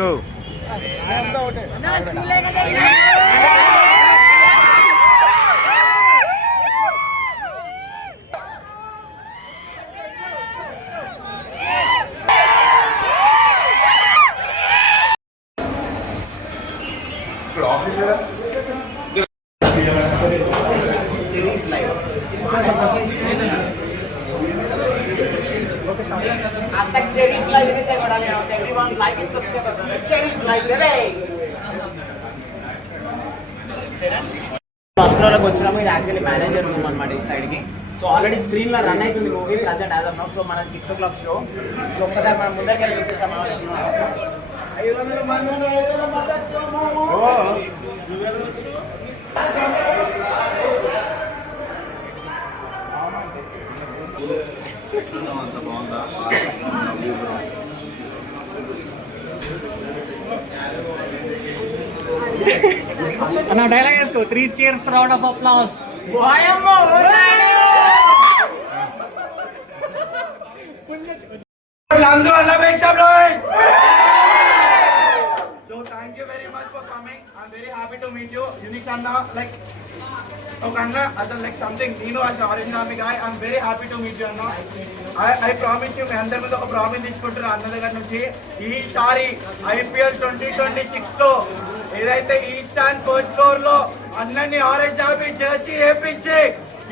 go. Good officer. Series live. Hashtag Cherries Live ini saya kodali now. So everyone like and subscribe brother. Cherries Live baby. First ఫ్లోర్కి వచ్చినాము. ఇది actually manager room అనమాట ఈ సైడ్కి. So already స్క్రీన్లో run అవుతుంది movie present as of now. So మన 6 o'clock show. So ఒక్కసారి మనం ముందరికి వెళ్ళి చూపిస్తాం. 500 మంది అంత బాగుందా? అన్న డైలాగ్ వేసుకో. 3 cheers round of applause. Nandu అన్న Venkatam so thank you very much for coming. I'm very happy to meet you. Unique అన్న లైక్ ఒక అన్న అతను లైక్ సంథింగ్ నేను అది orange army guy. I'm very happy to meet you అన్న. I promise you. మీ అందరి మీద ఒక ప్రామిస్ తీసుకుంటున్నా అన్న దగ్గర నుంచి. ఈసారి IPL 2026 లో ఏదైతే ఈస్ట్ అండ్ ఫస్ట్ ఫ్లోర్ లో అన్నని ఆరెంజ్ ఆర్మీ చేసి వేపించి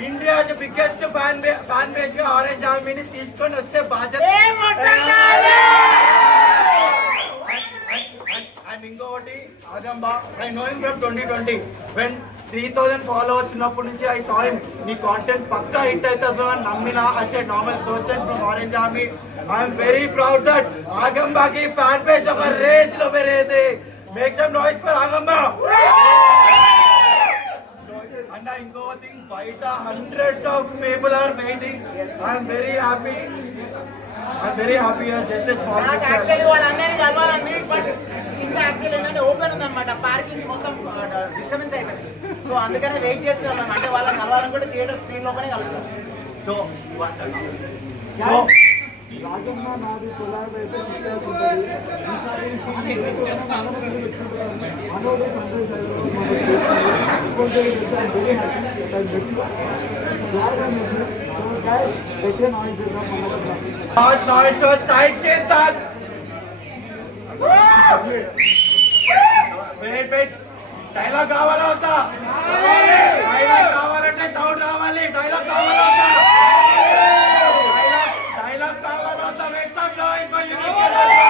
ఇండియా బిగ్గెస్ట్ ఫ్యాన్ బేస్ గా ఆరెంజ్ ఆర్మీని తీసుకొని వచ్చే బాధ్యత. అండ్ ఇంకొకటి ఆజంబా, I know him from 2020 when 3000 followers ఉన్నప్పటి నుంచి ఐ సా హిమ్. నీ కాంటెంట్ పక్కా హిట్ అవుతుంది అని నమ్మిన అంటే normal person from orange army. I'm very proud that ఆగంబాకి ఫ్యాన్ బేస్ ఒక రేంజ్ లో పెరిగేది. మేక్ సమ్ నాయిస్ ఫర్ ఆగంబా. And ఇంకో థింగ్, బయట hundreds of people are waiting. I'm very happy. Just a small picture. Actually వాళ్ళందరినీ కలవాలండి. But కింద actually ఏంటంటే ఓపెన్ ఉందన్నమాట. పార్కింగ్ మొత్తం డిస్టర్బెన్స్ అవుతుంది. సో అందుకనే వెయిట్ చేస్తున్నాం. అంటే వాళ్ళని కలవాలనుకుంటే థియేటర్ స్క్రీన్ లోపలనే కలుస్తాం. సో రాజమ్మ నాది పొలాలు అయితే ఉంటుంది. డైలాగ్ కావాలా అవుతా? డైలాగ్ కావాలంటే సౌండ్ రావాలి. డైలాగ్ కావాలా అవుతా? డైలాగ్ కావాలా అవుతా? Make some noise for unique energy.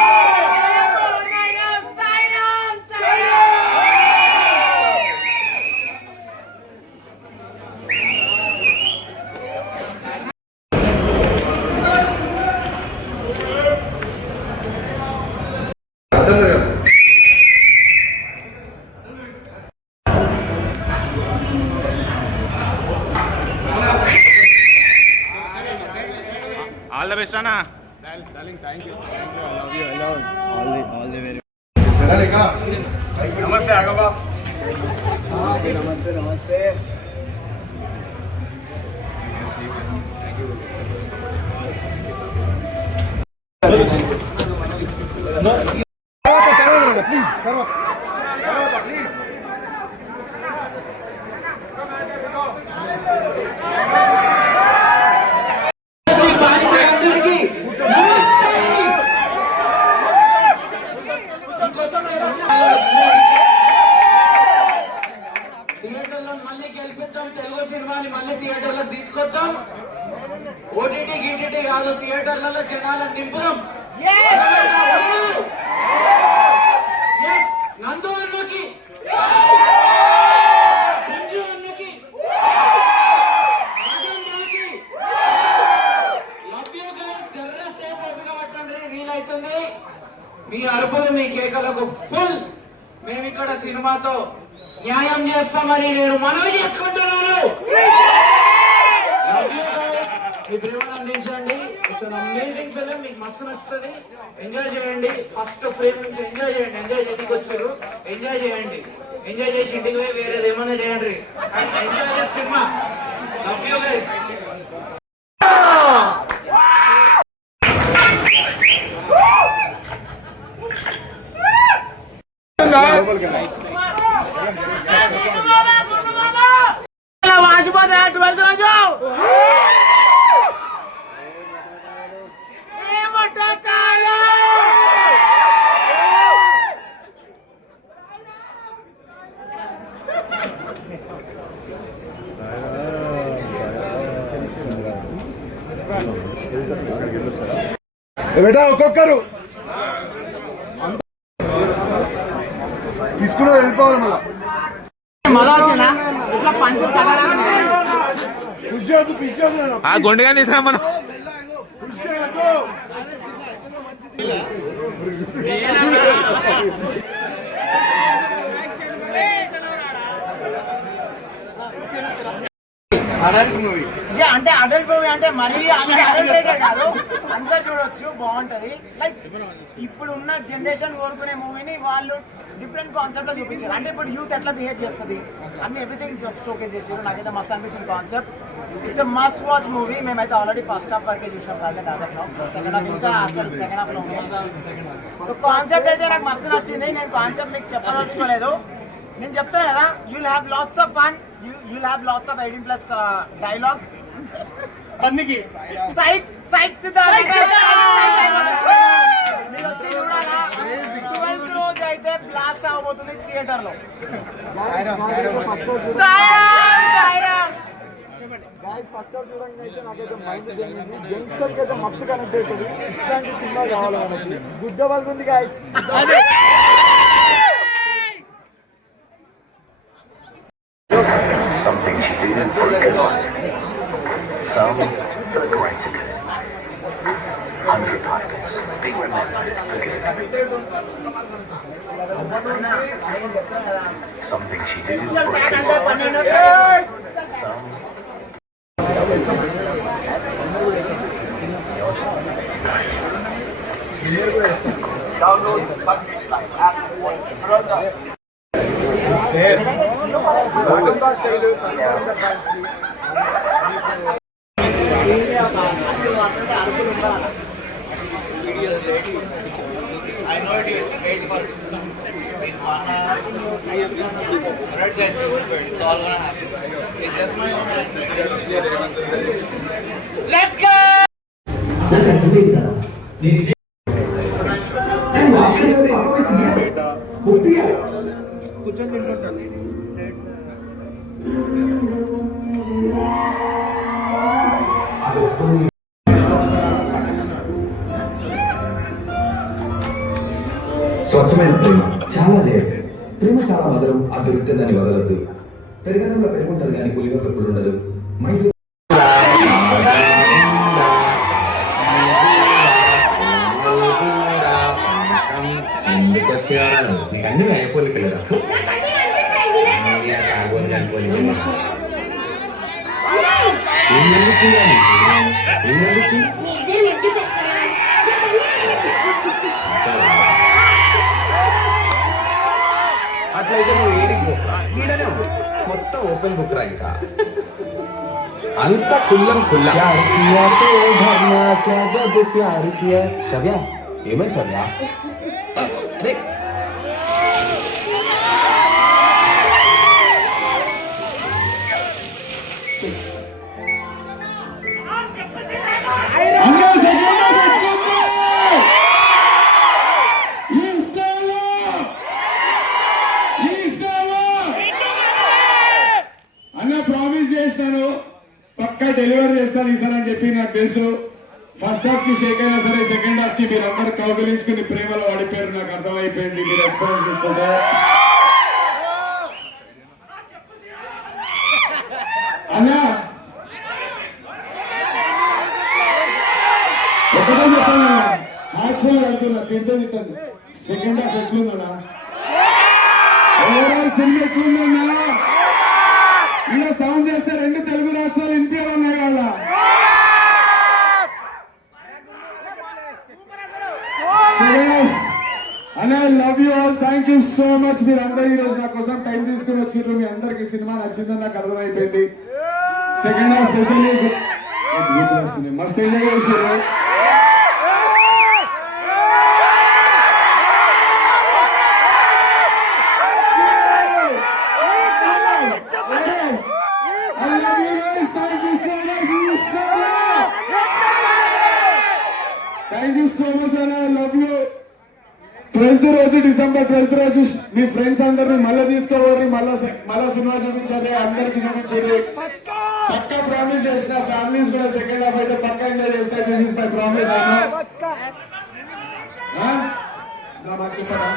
All the best, Anna. Darling, thank you. I love you. I love All the very. Namaste, Agaba. నమస్తే. థియేటర్లో మళ్ళీ గెలిపిద్దాం. తెలుగు సినిమాని మళ్ళీ థియేటర్లో తీసుకొద్దాం. ఓటీటీ గిటీటీ కాదు, థియేటర్లలో జనాలను నింపుదాం. నందు అన్నకి, మంజు అన్నకి, లవ్ యూ గైస్. జర్రసేపు ఓపిక పట్టండి, వీలైతుంది. మీ అరుపులు మీ కేకలకు ఫుల్. మేము ఇక్కడ సినిమాతో న్యాయం చేస్తామని నేను మనవి చేసుకుంటున్నాను. మీ ప్రేమను అందించండి. It's an amazing film. మీకు మస్తు నచ్చుతుంది. ఎంజాయ్ చేయండి. ఫస్ట్ ఫ్రేమ్ నుంచి ఎంజాయ్ చేయండి. ఎంజాయ్ చేయడానికి వచ్చారు, ఎంజాయ్ చేయండి. ఎంజాయ్ చేసి ఇంటికి పోయి వేరేది ఏమన్నా చేయండి. ఎంజాయ్ చేసే సినిమా. Love you guys. బేటా ఒక్కొక్కరు తీసుకుని వెళ్ళిపోవాలి మళ్ళా మజా వచ్చిందా ఇట్లా పంచులు కదరా ఆ గుండెగా తీసుకురా మనం అంటే అడల్ట్ మూవీ అంటే మరీ అడల్టెడ్ కాదు, అందరు చూడొచ్చు, బాగుంటది. లైక్ ఇప్పుడు ఉన్న జనరేషన్ కోరుకునే మూవీని వాళ్ళు డిఫరెంట్ కాన్సెప్ట్ లో చూపించారు. అంటే ఇప్పుడు యూత్ ఎట్లా బిహేవ్ చేస్తుంది అన్ని ఎవ్రీథింగ్ షోకేస్ చేసారు. నాకైతే మస్త్ అనిపిస్తుంది concept. It's must watch movie. మేమైతే ఆల్రెడీ ఫస్ట్ హాఫ్ వరకే చూసినాం present of now. Second half ఇంకా అసలు సెకండ్ హాఫ్ లో ఉంది. సో కాన్సెప్ట్ అయితే నాకు మస్తు నచ్చింది. నేను కాన్సెప్ట్ మీకు చెప్పదలుచుకోలేదు. నేను చెప్తాను కదా, you'll have lots of fun, you'll have lots of 18+ dialogues. పందికి సైక్ మీరు వచ్చి చూడాలా. 12th రోజు అయితే బ్లాస్ట్ అవబోతుంది థియేటర్ లో. ఫస్ట్ హాఫ్ చూడండి అయితే నాకైతే మైండ్ యంగ్స్టర్ కి అయితే మస్తు కనెక్ట్ అవుతుంది. ఇట్లాంటి సినిమా కావాలి మనకి. గుద్ద వస్తుంది guys. Something she did for good life, some for the greater good. 100 Pipers, be remembered for good. Something she did for good life, some. Download the Country Life app once brother. I know it. Wait for some it's all gonna happen. It's just my own. Let's go. స్వచ్ఛమైన ప్రేమ చాలా లేదు. ప్రేమ చాలా మధురం, అది దొరికితే దాన్ని వదలద్దు. పెరగడంలో పెరుగుంటది కానీ పులిగా ఎప్పుడు ఉండదు. మైసూరు ఎందుకు వచ్చాను నీకు అన్ని అయిపోలికి లేదా అట్లయితే నువ్వు ఏడికి పోకురా, ఈడనే ఉండు. మొత్తం ఓపెన్ బుక్ రా. ఇంకా అంత కుల్లం కుల్లా సవ్యా ఏమై సవ్యా అన్న ప్రామిస్ చేస్తాను, పక్కా డెలివరీ చేస్తాను ఈసారి అని చెప్పి నాకు తెలుసు. ఫస్ట్ హాఫ్ కి షేక్ అయినా సరే సెకండ్ హాఫ్ కి మీరు అందరు కౌగిలించుకుని ప్రేమలో వాడిపోయారు. నాకు అర్థమైపోయింది మీ రెస్పాన్స్ ఇస్తుంటే. అన్నా ఒకటే చెప్పాను, హార్ట్ఫుల్ అడుగుతున్నా, తింటాను. సెకండ్ హాఫ్ ఎట్లుందన్నా, ఓవరాల్ సినిమా ఎట్లుందన్నా? ఇలా సౌండ్ చేస్తే 2 తెలుగు రాష్ట్రాలు ఇంపేరున్నాయి వాళ్ళ. And I love you all. Thank you so much. మీరు అందరూ ఈ రోజు నా కోసం టైం తీసుకుని వచ్చిర్రు. మీ అందరికి సినిమా నచ్చిందని నాకు అర్థమైపోయింది. సెకండ్ హాఫ్ స్పెషల్లీ మస్తు ఎంజాయ్ చేసారు. Thank you so much and I love you. 12th రోజు, డిసెంబర్ 12th రోజు మీ ఫ్రెండ్స్ అందరిని మళ్ళీ తీసుకోవాలి, మళ్ళా సినిమా చూపించాలి, అందరికి చూపించాలి. పక్కా ప్రామిస్ చేసిన ఫ్యామిలీస్ కూడా సెకండ్ హాఫ్ అయితే పక్కా ఎంజాయ్ చేస్తాయి. This is my promise. చెప్పరా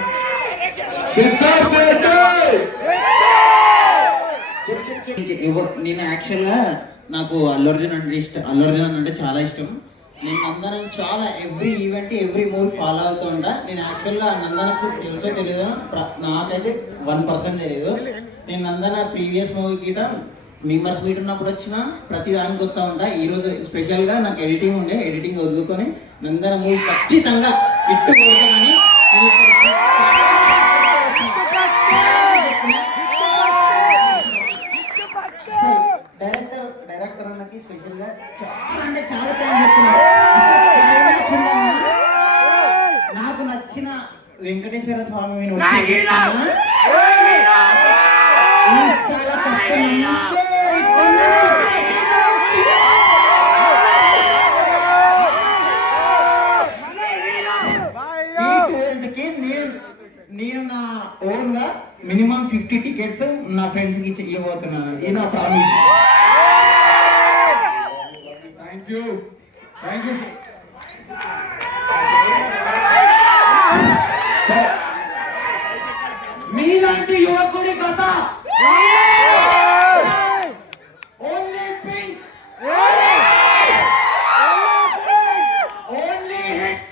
నేను యాక్చువల్ గా నాకు అల్లు అర్జున్ అంటే చాలా ఇష్టం. నేను నందనం చాలా every event every movie follow అవుతూ ఉంటా. నేను యాక్చువల్గా నందనకు తెలుసో తెలియదు, నాకైతే 1% తెలియదు. నేను నందన ప్రీవియస్ మూవీ గిట మెంబర్స్ మీట్ ఉన్నప్పుడు వచ్చిన ప్రతి దానికి వస్తూ ఉంటా. ఈరోజు స్పెషల్గా నాకు ఎడిటింగ్ వదులుకొని నందన మూవీ ఖచ్చితంగా ఇట్టు కొడతానని డైరెక్టర్ అన్నకి స్పెషల్ గా చాలా అంటే చాలా థ్యాంక్స్ చెప్తున్నాను. నాకు నచ్చిన వెంకటేశ్వర స్వామి నేను నా ఓన్ గా మినిమం 50 టికెట్స్ నా ఫ్రెండ్స్ కి ఇవ్వబోతున్నాను. ఇది నా ప్రామిస్. Thank you. మీలాంటి యువకుడి కథ only pink, only hit.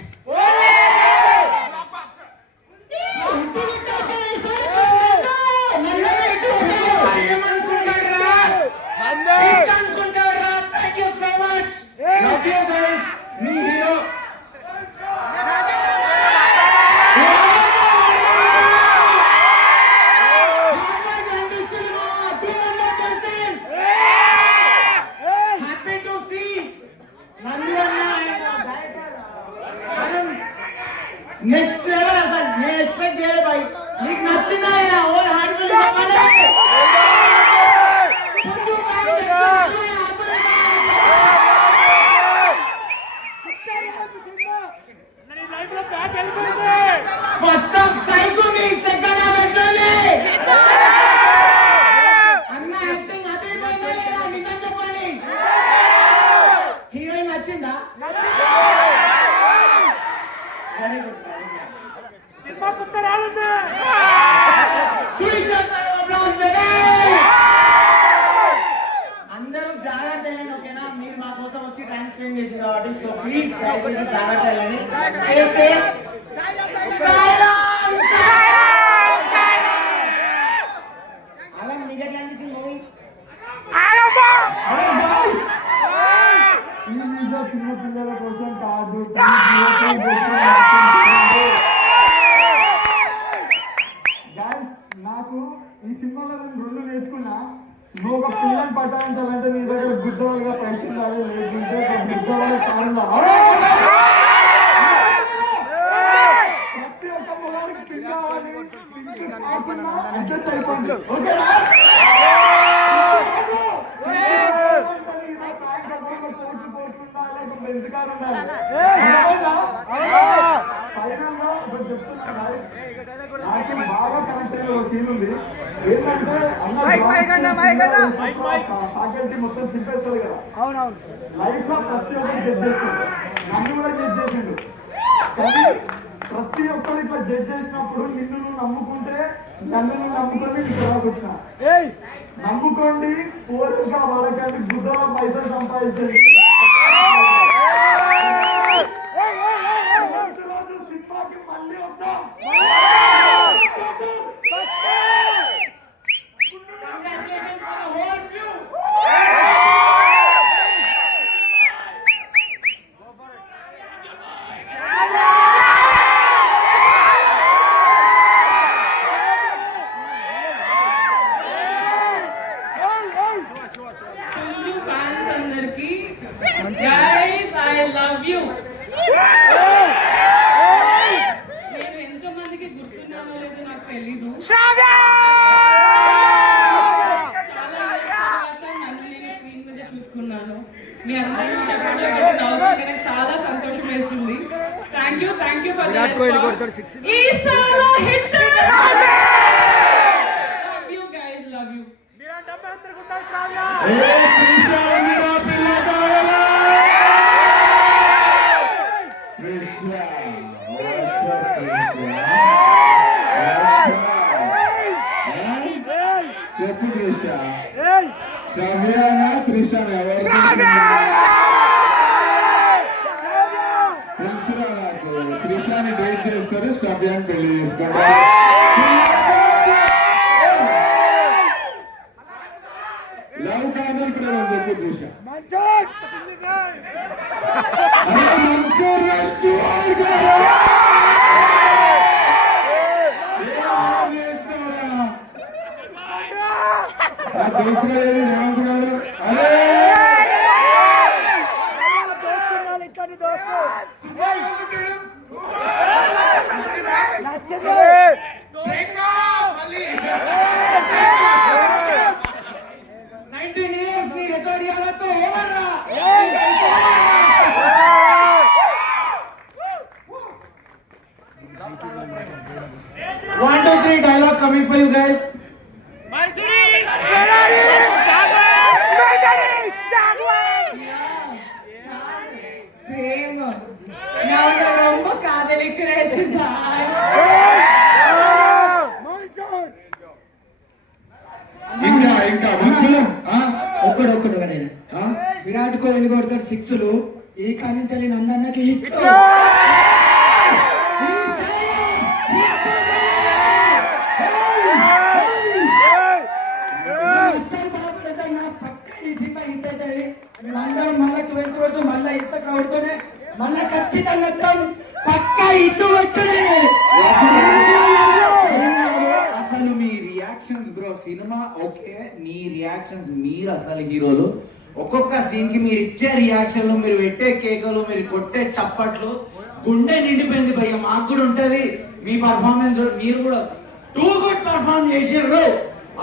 Thank you so much. Love you guys. Me hero. Happy to see Nandu Anna and next level అసలు నేను ఎక్స్పెక్ట్ చేయలే బాయ్. నీకు నచ్చిందా లేదా own heart will first of psycho me second half ఎట్లుంది అన్న acting అదే పోయిందా లేదా నిజం చెప్పండి. హీరోయిన్ నచ్చిందా? Very good. సినిమా కొత్త రాలేదు. అందరూ జాగ్రత్త వెళ్ళండి, ఓకేనా? మీరు మా కోసం వచ్చి టైం స్పెండ్ చేసి కాబట్టి సో ప్లీజ్ దయచేసి జాగ్రత్త వెళ్ళండి. అలా మీకు ఎట్లా అనిపించింది మూవీ? ఈ వీడియో చిన్న పిల్లల కోసం కాదు, గైస్. నాకు ఈ సినిమాలో నేను 2 నేర్చుకున్నా. నువ్వు ఒక పిల్లని పట్టాయించాలంటే నీ దగ్గర గుద్దవాళ్ళగా పైసలు ఉండాలి, లేకుంటే ఒక గుద్దవాళ్ళ కారణం. ప్రతి ఒక్క మొగాడికి పిన్ కావాలి, అడ్జస్ట్ అయిపోయింది, ఓకేనా? ఫైనల్ గా ఒకటి చెప్తున్నా, నాకు బాగా కనెక్ట్ అయిన ఒక సీన్ ఉంది. ఏంటంటే ఫ్యాకల్టీ మొత్తం చింపేస్తారు కదా. అవునవును. లైఫ్ లో ప్రతి ఒక్కరు జడ్జ్ చేస్తుంది, నన్ను కూడా జడ్జ్ చేసిండు. కానీ ప్రతి ఒక్కరు ఇట్లా జడ్జ్ చేసినప్పుడు నిన్ను నువ్వు నమ్ముకుంటే, నన్ను నువ్వు నమ్ముకొని ఇక్కడ వచ్చిన నమ్ముకోండి, కోరిక వాళ్ళకండి, గుద్దలో పైసలు సంపాదించండి. రోజు సినిమాకి మళ్ళీ వద్దాం. Guys, I love you. నేను ఎంతమందికి గుర్తున్నానో లేదో నాకు తెలీదు. చాలా నన్ను నేను స్క్రీన్ మీద చూసుకున్నాను. మీ అందరూ చెప్పడం నాకు చాలా సంతోషం వేసింది. Thank you for the response. ఈ సాలో హిట్ త్రిష మీరా పిల్ల కావాలా? Trisha, what's up, Trisha? చెప్పు త్రిష. షవ్యానా త్రిషనా ఎవరు? తెలుసురా నాకు. త్రిషాని డేట్ చేస్తారు, షవ్యాన్ని పెళ్లి చేసుకుంటారు. లవ్ కాదని ప్రేమ చెప్పు త్రిష. అరే మన్సూర్ రంచువాల్ గారు దేశంలో రేవంత్ గారు. అరే One, two, three dialogue coming for you guys. ரொம்ப காதலிக்கிறேன் ఇంకా మన్సూర్ ఒక్కడొక్కడు విరాట్ కోహ్లీ కొడతాడు సిక్స్లు. ఈ కానించాలి నందన్నకి హిట్. రోజు మళ్ళా ఇంత క్రౌడ్ తోనే మళ్ళా ఖచ్చితంగా పక్కా ఇటు కొట్టుడే. అసలు మీ రియాక్షన్స్ బ్రో, సినిమా ఓకే, మీ రియాక్షన్స్ మీరు అసలు హీరోలు. ఒక్కొక్క సీన్ కి మీరు ఇచ్చే రియాక్షన్లు, మీరు పెట్టే కేకలు, మీరు కొట్టే చప్పట్లు గుండె నిండిపోయింది భయ్య. మాకు కూడా ఉంటది మీ పర్ఫార్మెన్స్. మీరు కూడా టూ గుడ్ పర్ఫార్మ్ చేసారు.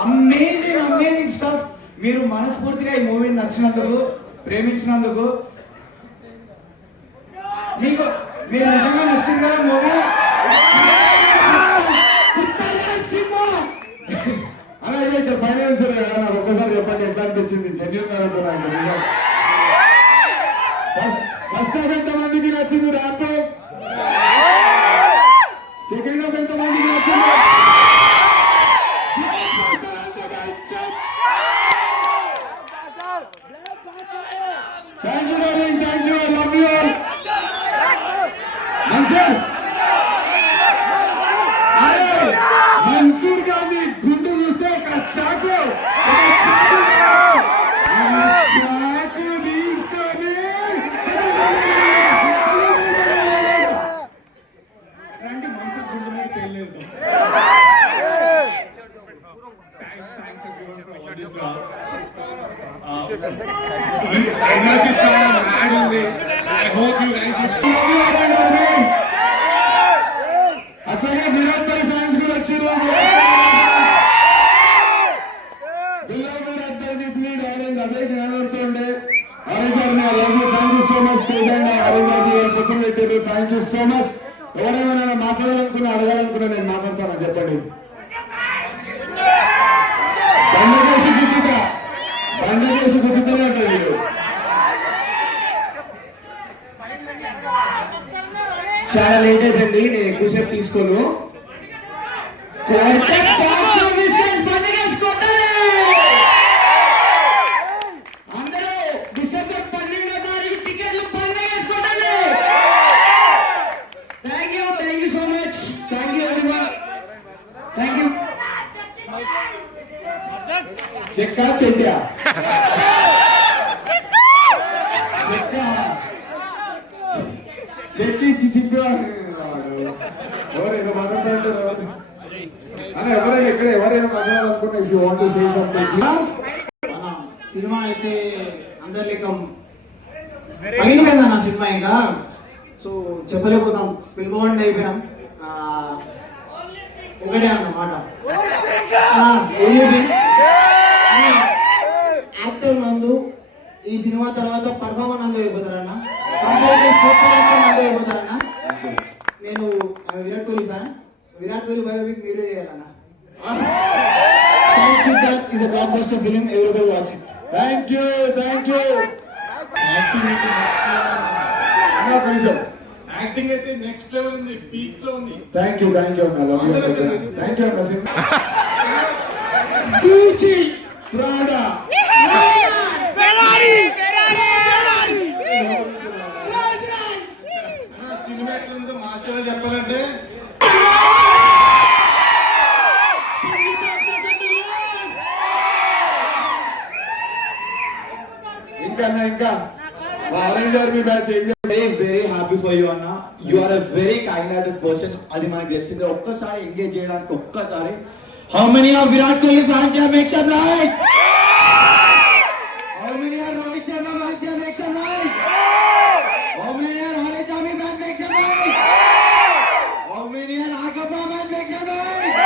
Amazing amazing stuff. మీరు మనస్ఫూర్తిగా ఈ మూవీని నచ్చినందుకు, ప్రేమించినందుకు, మీకు మీరు నిజంగా నచ్చింది కదా మూవీ. అలాగే ఇక్కడ ఫైనాన్షియల్ కదా, నాకు ఒక్కసారి చెప్పండి ఎట్లా అనిపించింది? జెన్యున్ గా అడుగుతున్నా. ఫస్ట్ హాఫ్ ఎంత మందికి నచ్చింది ర్యాప్? సెకండ్ హాఫ్ ఎంత మందికి నచ్చింది? Thank you darling, thank you, I love you. Mansoor Gandhi గుండు చూస్తే ఒక చాకు తీసుకొని రండి మన్సూర్ గుండు మీద పెళ్ళి. ఎనర్జీ చాలా మ్యాడ్ ఉంది. ఐ హోప్ యు గైస్ అట్లాగే విరాట్ భాయ్ ఫ్యాన్స్ కూడా వచ్చారు. విరాట్ భాయ్ విత్ లీడ్ ఆరెంజ్ అదే జ్ఞానంతో ఉండే ఆరెంజ్ గారిని I love you, thank you so much. Stage and orange గారికి పొద్దున పెట్టారు, థ్యాంక్ యూ సో మచ్. ఎవరేమైనా మాట్లాడాలనుకున్నా, అడగాలనుకున్నా నేను మాట్లాడతాను, చెప్పండి. బండకేసి గుర్తుతూనే ఉంటుంది వీడు. చాలా లేట్ అయిపోయింది, నేను ఎక్కువసేపు తీసుకోను. అందరూ డిసెంబర్ 12వ తారీఖు టికెట్లు పండుగ చేసుకోండి. Thank you so much. Thank you everyone. Thank you. చెక్కా చెడ్డా చెక్కి ఇచ్చి చిప్పాడు ఎవరైనా మాట్లాడుతుంటారు అని. ఎవరైనా ఇక్కడ ఎవరైనా మాట్లాడాలనుకున్నా, if you want to say something. Cinema అయితే అందరి లెక్క అడిగిపోయిందన్న సినిమా. ఇంకా సో చెప్పలేకపోతాం, స్పిల్ బాండ్ అయిపోయినాం. ఒకటే అన్నమాట, యాక్టర్ నందు ఈ సినిమా తర్వాత పర్ఫార్మర్ నందు అయిపోతారన్న. సూపర్ యాక్టర్ నందు అయిపోతారన్న. నేను విరాట్ కోహ్లీ ఫ్యాన్. విరాట్ కోహ్లీ బయోపిక్ మీరే చేయాలన్న. Siddharth is a blockbuster film, everybody watch it. Thank you అన్న ఒక నిమిషం. యాక్టింగ్ అయితే నెక్స్ట్ లెవెల్ ఉంది, పీక్స్ లో ఉంది. థ్యాంక్ యూ అన్న, లవ్ యూ థ్యాంక్ యూ అన్న. సినిమా గూచి ప్రాడా సినిమా ఎట్లుందో మాస్టర్ చెప్పాలంటే ఇంకా ఆరెంజ్ ఆర్మీ బ్యాచ్ ఏం వెరీ హ్యాపీ ఫర్ యూ అన్న. You are a very kind hearted person. అది మనకి తెలిసింది. ఒక్కసారి ఎంగేజ్ చేయడానికి ఒక్కసారి how many of Virat Kohli fans have make some noise? How many are Rohit Sharma fans have make some noise? How many are orange army fans make some noise? How many are ఆకబ్బా fans make some noise?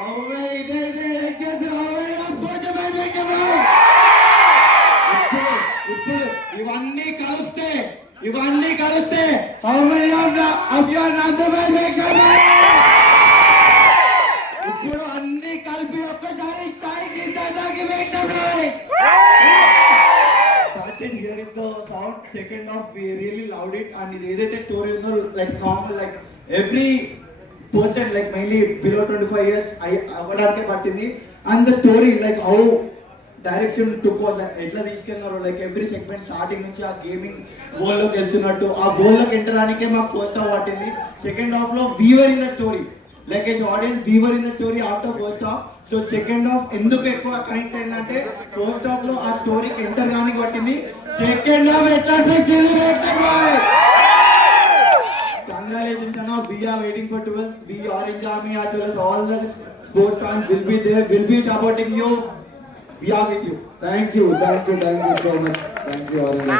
How many they ఎక్జెస్ how many are coach fans make some noise? ఇప్పుడు ఇవన్నీ కలిస్తే how many of your నందర్ fans make some noise? ఇప్పుడు అన్ని కలిపి ఒక్కసారి స్థాయికి దాదాకి started hearing the sound. Second off, we really loved it. And ఇది ఏదైతే స్టోరీ ఉందో like normal like every person like mainly below 25 years అవ్వడానికే పట్టింది. And the story like how direction took ఎట్లా తీసుకెళ్ళినారో లైక్ ఎవ్రీ సెగ్మెంట్ స్టార్టింగ్ నుంచి ఆ gaming world లోకి వెళ్తున్నట్టు ఆ వరల్డ్ లోకి ఎంటర్ అవడానికే మాకు ఫస్ట్ హాఫ్ పట్టింది. సెకండ్ హాఫ్ లో we were in the story like as audience we were in the story after first half. So second half ఎందుకు ఎక్కువ కనెక్ట్ అయిందంటే ఫస్ట్ హాఫ్ లో ఆ స్టోరీకి ఎంటర్ కానీ పట్టింది. సెకండ్ హాఫ్ ఎట్లా కంగ్రాచులేషన్స్ అన్న. We are waiting for 12. We Orange Army as well as all the sports fans will be there, will be supporting you. We are with you. Thank you so much. Thank you orange అన్న.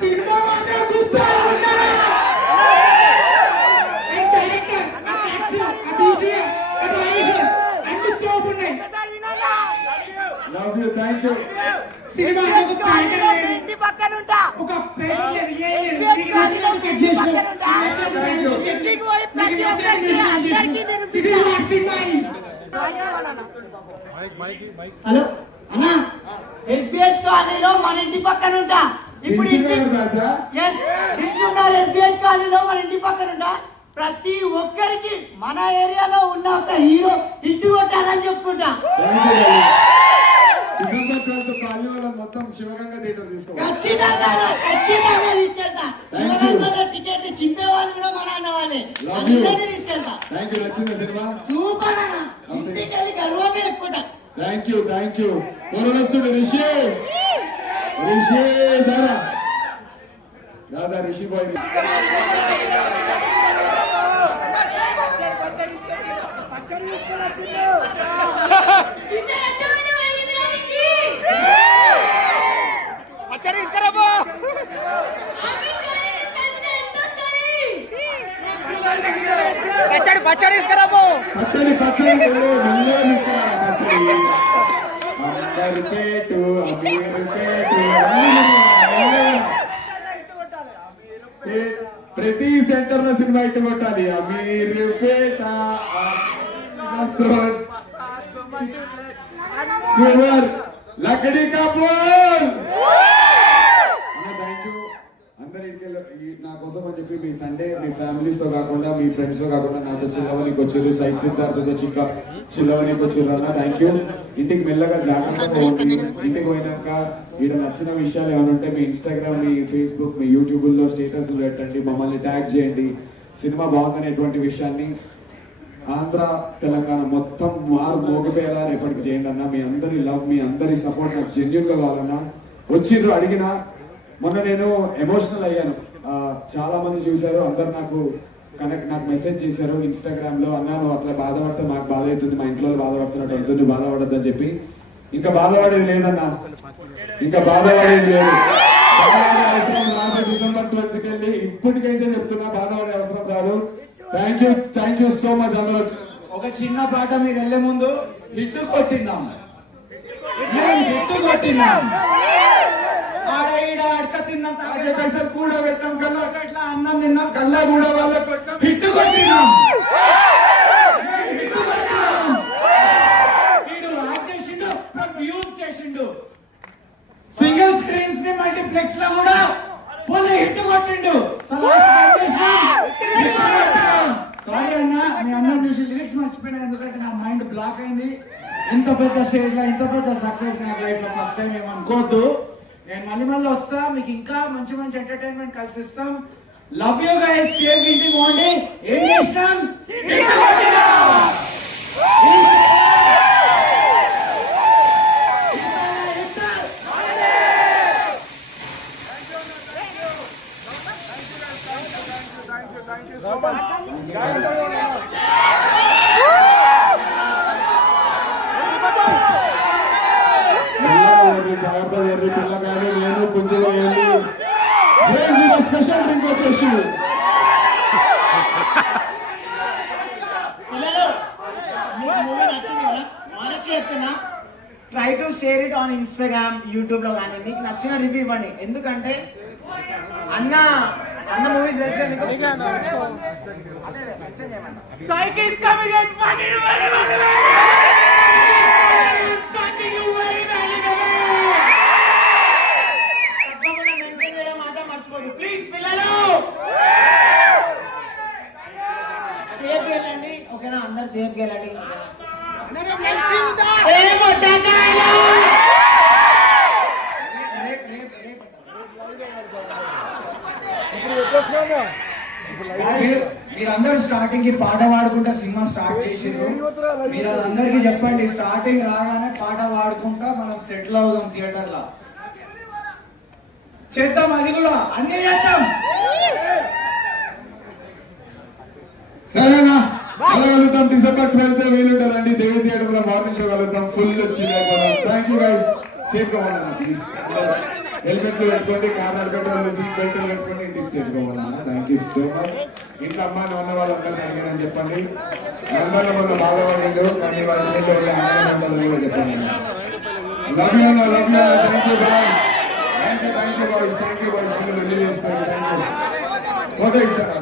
Cinema మాత్రం గుర్తు love you thank you. Cinema ఇంటి పక్కన ఉంటా ఒక పేరు లేదు ఏం లేదు నీకు నచ్చినట్టు కట్ చేసుకో ఇంటికి పోయి ప్రతి ఒక్కరికి అందరికీ నేను హలో అన్న ఎస్బిహెచ్ కాలనీలో మన ఇంటి పక్కన ఉంటా. ఇప్పుడు ఎస్బిహెచ్ కాలనీలో మన ఇంటి పక్కన ఉంటా. ప్రతి ఒక్కరికి మన ఏరియాలో ఉన్న ఒక హీరో ఇంటి కొట్టాలని చెప్పుకుంటా. మొత్తం శివగంగా థియేటర్ తీసుకోవాలి. ఖచ్చితంగా తీసుకెళ్తా. శివగంగా టికెట్ చింపే వాళ్ళు కూడా మన అన్న వాళ్ళే. అందరినీ తీసుకెళ్తా. Thank you. నచ్చింది సినిమా సూపర్ అన్న. ఇంటికి వెళ్ళి గర్వంగా చెప్పుకుంటా. Thank you. పూర్వస్తుడు రిషి దాదా రిషి బాయ్. పచ్చడి తీసుకురాబో. పచ్చడి మెల్లగా తీసుకురా. పచ్చడి అమీర్పేటు ప్రతి సెంటర్ లో సినిమా ఇట్టు కొట్టాలి. అమీర్పేట సువర్ లకడీ కపూర్. థ్యాంక్ యూ అందరికి. నా కోసం అని చెప్పి మీ సండే మీ ఫ్యామిలీస్ తో కాకుండా మీ ఫ్రెండ్స్ తో కాకుండా నాతో చిల్లవనికి వచ్చారు. సైక్ సిద్ధార్థతో చిల్లవనికి వచ్చారు అన్న. Thank you. ఇంటికి మెల్లగా జాగ్రత్తగా పోండి. ఇంటికి పోయినాక ఇక్కడ నచ్చిన విషయాలు ఏమైనా ఉంటే మీ ఇన్స్టాగ్రామ్ మీ ఫేస్బుక్ మీ యూట్యూబ్లో స్టేటస్లు పెట్టండి. మమ్మల్ని ట్యాగ్ చేయండి. సినిమా బాగుందనేటువంటి విషయాన్ని ఆంధ్ర తెలంగాణ మొత్తం మోగిపోయేలా రేపటికి చేయండి అన్న. మీ అందరి లవ్ మీ అందరి సపోర్ట్ నాకు జెన్యూన్ గా కావాలన్నా. వచ్చిండ్రు అడిగినా మొన్న నేను ఎమోషనల్ అయ్యాను. చాలా మంది చూశారు. అందరు నాకు మెసేజ్ చేశారు ఇన్స్టాగ్రామ్ లో. అన్నాను అట్లా బాధపడితే మాకు బాధ అవుతుంది, మా ఇంట్లో బాధపడుతున్నట్టు అవుతుంది, బాధపడద్దు అని చెప్పి. ఇంకా బాధపడేది లేదన్నా. అవసరం రాదు. డిసెంబర్ 12కి వెళ్ళి ఇప్పటికైతే చెప్తున్నా బాధపడే అవసరం రాదు. Thank you so much. అందరూ ఒక చిన్న పాట మీరు వెళ్ళే ముందు హిట్ కొట్టినాం. ఆడ ఈడ అడక తిన్నాం, పైసలు కూడా పెట్టాం, కల్లా అన్నం తిన్నాం, కల్లా కూడా వాళ్ళకి హిట్ కొట్టినాం. యూజ్ చేసిండు. సింగిల్ స్క్రీన్స్ ని మల్టీప్లెక్స్ లో కూడా ఫుల్ హిట్ కొట్టిండు. సారీ అన్న, మీ అందరం చూసి లిరిక్స్ మర్చిపోయినా, ఎందుకంటే నా మైండ్ బ్లాక్ అయింది. ఇంత పెద్ద స్టేజ్ లో ఇంత పెద్ద సక్సెస్ నాకు లైఫ్ లో ఫస్ట్ టైం ఏమనుకోవద్దు. నేను మళ్ళీ వస్తా, మీకు ఇంకా మంచి మంచి ఎంటర్టైన్మెంట్ కలిసి ఇస్తాం. Love you guys. సేఫ్ ఇంటికి పోండి. ఏం చేసినాం? పిల్లగాని నేను పుంజుగా స్పెషల్ డ్రింక్ వచ్చేసి పిల్లలు, మీకు మూవీ నచ్చింది కదా? ఆనెస్ట్ చెప్తున్నా, try to share it on Instagram, YouTube లో కానీ మీకు నచ్చిన రివ్యూ ఇవ్వండి. ఎందుకంటే అన్న మూవీ తెలిసే మీకు అదే మెన్షన్ చేయమన్నా. తప్పకుండా మెన్షన్ చేయడం మాత్రం మర్చిపోదు ప్లీజ్. పిల్లలు సేఫ్ వెళ్ళండి, ఓకేనా? అందరు సేఫ్ వెళ్ళండి, మీరందరూ స్టార్టింగ్ కి పాట పాడుకుంటా సినిమా స్టార్ట్ చేసిండ్రు. మీరు అది అందరికి చెప్పండి, స్టార్టింగ్ రాగానే పాట పాడుకుంటా మనం సెటిల్ అవుదాం థియేటర్ లా. చేద్దాం, అది కూడా అన్ని చేద్దాం. సరేనా? కలగలుగుతాం. December 12th వీలుంటారండి. దేవి థియేటర్ లో మార్నింగ్ షో కలుగుతాం. ఫుల్ చిల్ అయిపోతాం. Thank you guys. సేఫ్ గా ఉండండి ప్లీజ్. హెల్మెట్లు పెట్టుకోండి, కార్ నడిపేటోళ్ళు సీట్ బెల్ట్లు పెట్టుకోండి, ఇంటికి సేఫ్ గా ఉండాలి. Thank you so much. ఇంట్లో అమ్మా నాన్న వాళ్ళందరినీ అడిగారని చెప్పండి. అందరూ మొన్న బాధపడిండు, కానీ వాళ్ళ ఇంట్లో వాళ్ళ ఆనందంలో కూడా చెప్పండి. లవ్ యూ అన్న, లవ్ యూ అన్న. Thank you boy. Thank you boys. Thank you boys. Release చేస్తారు. Thank you. ఫోటో ఇస్తారా?